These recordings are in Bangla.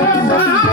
Bye.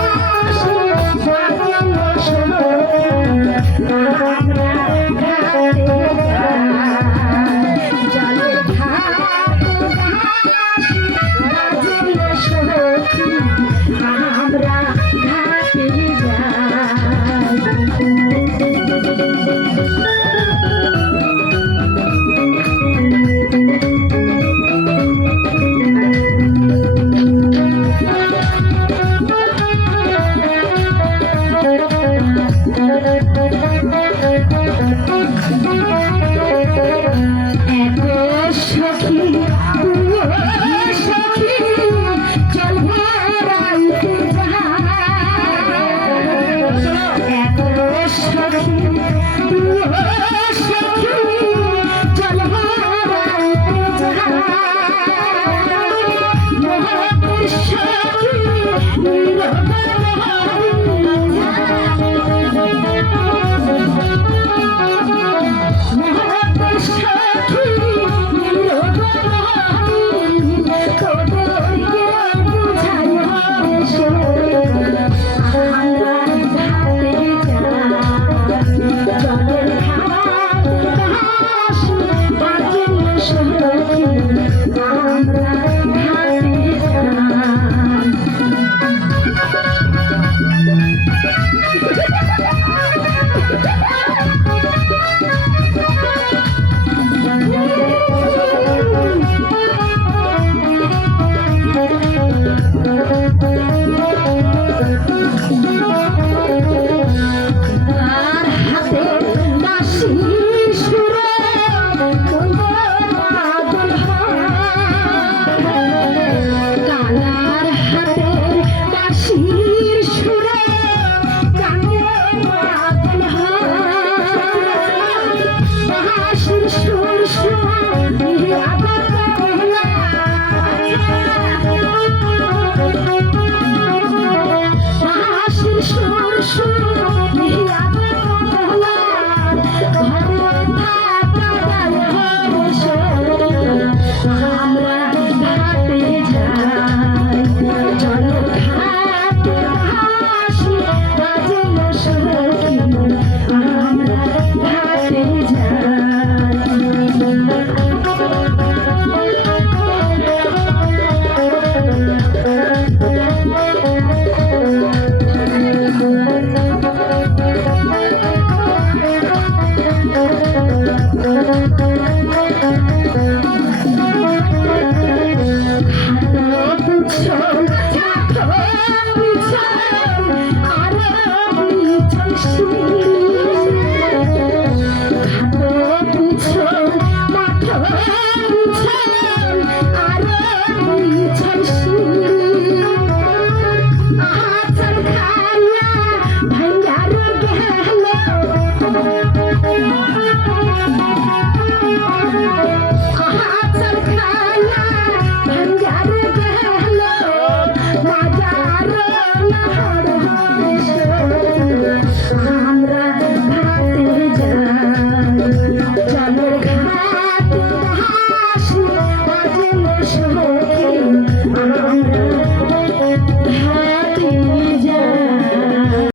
আচার